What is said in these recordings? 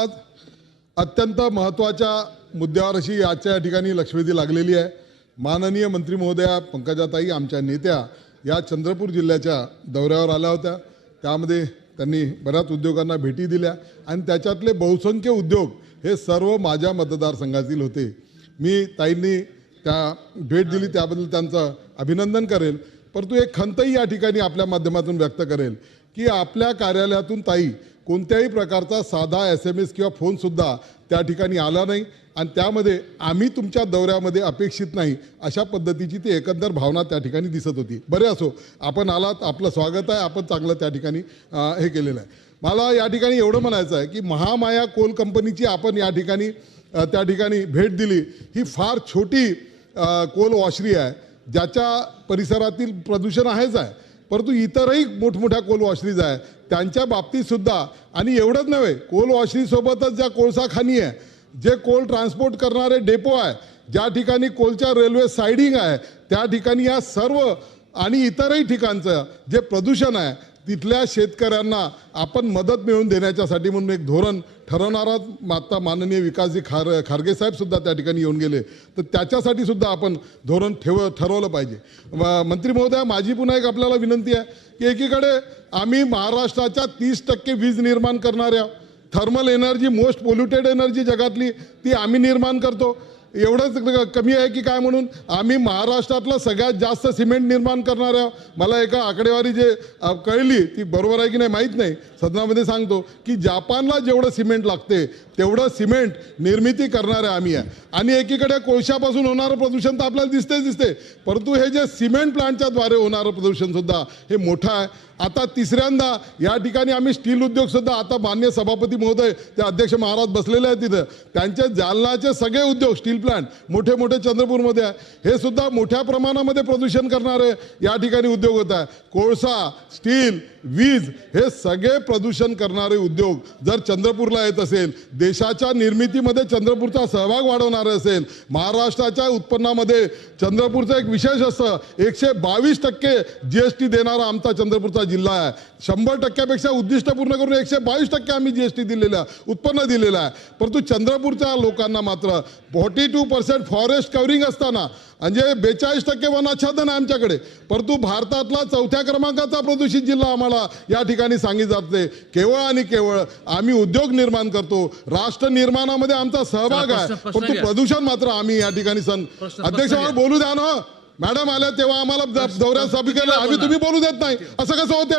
आज अत्यंत महत्त्वाच्या मुद्द्यावर अशी आजच्या ठिकाणी लक्षवेधी लागलेली आहे। माननीय मंत्री महोदया पंकजाताई आमच्या नेत्या या चंद्रपूर जिल्ह्याच्या दौऱ्यावर आल्या होत्या। त्यामध्ये त्यांनी बऱ्याच उद्योगांना भेटी दिल्या आणि त्याच्यातले बहुसंख्य उद्योग हे सर्व माझ्या मतदारसंघातील होते। मी ताईंनी त्या भेट दिली त्याबद्दल त्यांचं अभिनंदन करेल, परंतु एक खंतही या ठिकाणी आपल्या माध्यमातून व्यक्त करेल की आपल्या कार्यालयातून ताई कोणत्याही प्रकारचा साधा SMS किंवा फोनसुद्धा त्या ठिकाणी आला नाही आणि त्यामध्ये आम्ही तुमच्या दौऱ्यामध्ये अपेक्षित नाही अशा पद्धतीची ती एकंदर भावना त्या ठिकाणी दिसत होती। बरे असो, आपण आलात, आपलं स्वागत आहे, आपण चांगलं त्या ठिकाणी हे केलेलं आहे। मला या ठिकाणी एवढं म्हणायचं आहे की महामाया कोल कंपनीची आपण या ठिकाणी त्या ठिकाणी भेट दिली। ही फार छोटी कोल वॉशरी आहे ज्याच्या परिसरातील प्रदूषण आहेच आहे, परंतु इतरही मोठमोठ्या कोल वॉशरीज आहे त्यांच्या बाबतीत सुद्धा। आणि एवढंच नव्हे, कोल वॉशरीसोबतच ज्या कोळसा खाणी आहे, जे कोल ट्रान्सपोर्ट करणारे डेपो आहे, ज्या ठिकाणी कोलच्या रेल्वे सायडिंग आहे, त्या ठिकाणी या सर्व आणि इतरही ठिकाणचं जे प्रदूषण आहे तिथल्या शेतकऱ्यांना आपण मदत मिळवून देण्याच्यासाठी म्हणून एक धोरण ठरवणारा आता माननीय विकासजी खारगे साहेब सुद्धा त्या ठिकाणी येऊन गेले, तर त्याच्यासाठी सुद्धा आपण धोरण ठरवलं पाहिजे। मंत्री महोदया, माझी पुन्हा एक आपल्याला विनंती आहे की एकीकडे आम्ही महाराष्ट्राच्या 30% वीज निर्माण करणाऱ्या thermal energy, most polluted energy जगातली ती आम्ही निर्माण करतो। एवढंच कमी आहे की काय म्हणून आम्ही महाराष्ट्रातलं सगळ्यात जास्त सिमेंट निर्माण करणाऱ्या, मला एका आकडेवारी जे कळली ती बरोबर आहे की नाही माहीत नाही, सदनामध्ये सांगतो की जापानला जेवढं सिमेंट लागते तेवढं सिमेंट निर्मिती करणारे आम्ही आहे। आणि एकीकडे कोळशापासून होणारं प्रदूषण तर आपल्याला दिसते, परंतु हे जे सिमेंट प्लांटच्या द्वारे होणारं प्रदूषणसुद्धा हे मोठं आहे। आता तिसऱ्यांदा या ठिकाणी आम्ही स्टील उद्योगसुद्धा, आता माननीय सभापती महोदय ते अध्यक्ष महाराज बसलेले आहेत तिथं, त्यांचे जालनाचे सगळे उद्योग स्टील प्लांट मोठे मोठे चंद्रपूरमध्ये आहे, हे सुद्धा मोठ्या प्रमाणामध्ये प्रदूषण करणारे या ठिकाणी उद्योग होत आहे। कोळसा, स्टील, वीज हे सगळे प्रदूषण करणारे उद्योग जर चंद्रपूरला येत असेल, देशाच्या निर्मितीमध्ये चंद्रपूरचा सहभाग वाढवणारे असेल, महाराष्ट्राच्या उत्पन्नामध्ये चंद्रपूरचं एक विशेष असतं, 122% GST देणारा आमचा चंद्रपूरचा जिल्हा आहे। 100%पेक्षा उद्दिष्ट पूर्ण करून 122% आम्ही GST दिलेला उत्पन्न दिलेलं आहे, परंतु चंद्रपूरच्या लोकांना मात्र 42% फॉरेस्ट कव्हरिंग असताना म्हणजे 42% वनाच्छादन आहे आमच्याकडे, परंतु भारतातला 4थ्या क्रमांकाचा प्रदूषित जिल्हा आम्हाला या ठिकाणी सांगितले जाते। केवळ आणि केवळ आम्ही उद्योग निर्माण करतो, राष्ट्र निर्माणामध्ये आमचा सहभाग आहे, परंतु प्रदूषण मात्र आम्ही या ठिकाणी अध्यक्ष बोलू द्या ना, मॅडम आल्या तेव्हा आम्हाला दौऱ्यात सभेला आम्ही तुम्ही बोलू देत नाही, असं कसं होतं?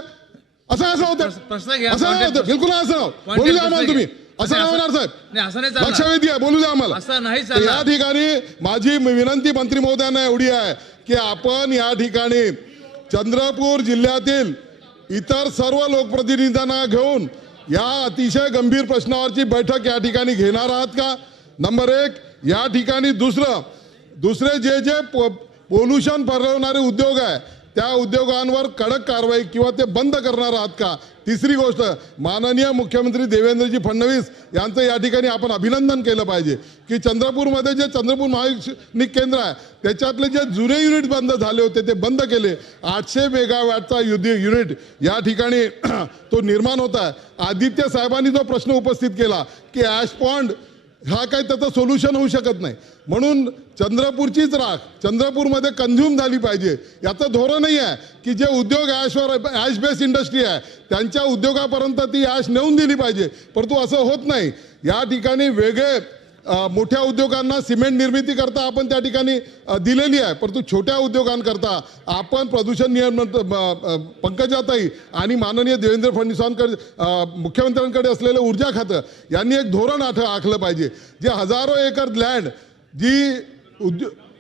असं होतं? बिलकुल असं बोलू द्या आम्हाला, तुम्ही असं नाही होणार साहेब, लक्षवेधी आहे, बोलू द्या आम्हाला। या ठिकाणी माझी विनंती मंत्री महोदयांना एवढी आहे की आपण या ठिकाणी चंद्रपूर जिल्ह्यातील इतर सर्व लोकप्रतिनिधींना घेऊन या अतिशय गंभीर प्रश्नावरची बैठक या ठिकाणी घेणार आहात का? नंबर 1 या ठिकाणी दुसरे जे पोल्युशन फैलवणारे उद्योग आहे त्या उद्योगांवर कडक कारवाई किंवा ते बंद करणार आहात का? तिसरी गोष्ट, माननीय मुख्यमंत्री देवेंद्रजी फडणवीस यांचं या ठिकाणी आपण अभिनंदन केलं पाहिजे की चंद्रपूरमध्ये जे चंद्रपूर महावितरण केंद्र आहे त्याच्यातले जे जुने युनिट बंद झाले होते ते बंद केले। 800 मेगावॅटचा युनिट या ठिकाणी तो निर्माण होत आहे। आदित्य साहेबांनी जो प्रश्न उपस्थित केला की ॲश पॉन्ड हा काही त्याचं सोल्युशन होऊ शकत नाही, म्हणून चंद्रपूरचीच राख चंद्रपूरमध्ये कंझ्युम झाली पाहिजे याचं धोरणही आहे की जे उद्योग ॲश बेस इंडस्ट्री आहे त्यांच्या उद्योगापर्यंत ती ॲश नेऊन दिली पाहिजे, परंतु असं होत नाही। या ठिकाणी वेगळे मोठ्या उद्योगांना सिमेंट निर्मिती करता आपण त्या ठिकाणी दिलेली आहे, परंतु छोट्या उद्योगांकरता आपण प्रदूषण नियंत्रण पंकजाताई आणि माननीय देवेंद्र फडणवीसांकडे मुख्यमंत्र्यांकडे असलेलं ऊर्जा खातं यांनी एक धोरण आखलं पाहिजे, जे हजारो एकर लँड जी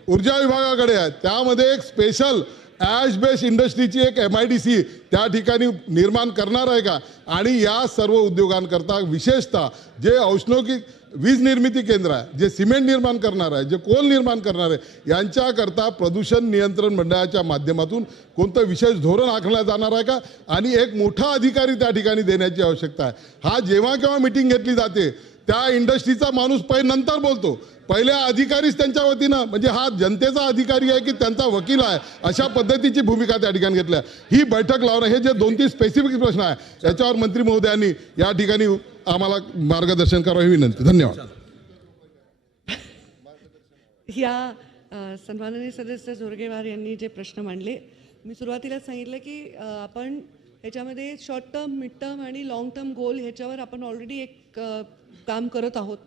ऊर्जा विभागाकडे आहे त्यामध्ये एक स्पेशल ॲश बेस इंडस्ट्रीची एक MIDC त्या ठिकाणी निर्माण करणार आहे का? आणि या सर्व उद्योगांकरता विशेषतः जे औष्णिक वीज निर्मिती केंद्र आहे, जे सिमेंट निर्माण करणार आहे, जे कोल निर्माण करणार आहे, यांच्याकरता प्रदूषण नियंत्रण मंडळाच्या माध्यमातून कोणतं विशेष धोरण आखलं जाणार आहे का? आणि एक मोठा अधिकारी त्या ठिकाणी देण्याची आवश्यकता आहे। हा जेव्हा केव्हा मीटिंग घेतली जाते त्या इंडस्ट्रीचा माणूस नंतर बोलतो, पहिले अधिकारीच त्यांच्या वतीनं, म्हणजे हा जनतेचा अधिकारी आहे की त्यांचा वकील आहे अशा पद्धतीची भूमिका त्या ठिकाणी घेतल्या। ही बैठक लावणं, हे जे 2-3 स्पेसिफिक प्रश्न आहे याच्यावर मंत्री महोदयांनी या ठिकाणी आम्हाला मार्गदर्शन करावं ही विनंती. धन्यवाद. या सन्माननीय सदस्य जोरगेवार यांनी जे प्रश्न मांडले, मी सुरुवातीलाच सांगितलं की आपण ह्याच्यामध्ये शॉर्ट टर्म, मिड टर्म आणि लाँग टर्म गोल ह्याच्यावर आपण ऑलरेडी एक काम करत आहोत.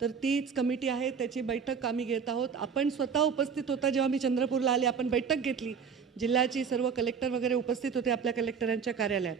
तर तीच कमिटी आहे, त्याची बैठक आम्ही घेत आहोत. आपण स्वतः उपस्थित होता जेव्हा मी चंद्रपूरला आले, आपण बैठक घेतली. जिल्ह्याची सर्व कलेक्टर वगैरे उपस्थित होते आपल्या कलेक्टरांच्या कार्यालयात.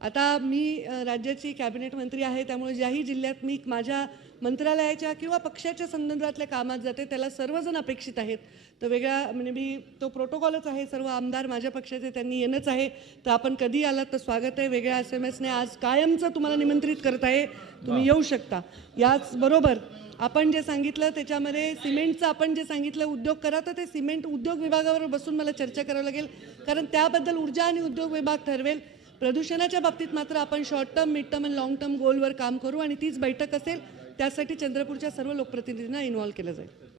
आता मी राज्याची कॅबिनेट मंत्री आहे, त्यामुळे ज्याही जिल्ह्यात मी माझ्या मंत्रालयाच्या किंवा पक्षाच्या संदर्भातल्या कामात जाते त्याला सर्वजण अपेक्षित आहेत. तर वेगळा म्हणजे मी तो प्रोटोकॉलच आहे, सर्व आमदार माझ्या पक्षाचे त्यांनी येणंच आहे. तर आपण कधी आलात तर स्वागत आहे. वेगळ्या SMS ने आज कायमचं तुम्हाला निमंत्रित करत आहे, तुम्ही येऊ शकता. याचबरोबर आपण जे सांगितलं त्याच्यामध्ये सिमेंटचं आपण जे सांगितलं उद्योग करा, तर ते सिमेंट उद्योग विभागावर बसून मला चर्चा करावी लागेल, कारण त्याबद्दल ऊर्जा आणि उद्योग विभाग ठरवेल. प्रदूषणाच्या बाबतीत मात्र आपण शॉर्ट टर्म, मिड टर्म आणि लाँग टर्म गोलवर काम करू आणि तीच बैठक असेल. त्यासाठी चंद्रपूरच्या सर्व लोकप्रतिनिधींना इन्व्हॉल्व केलं जाईल.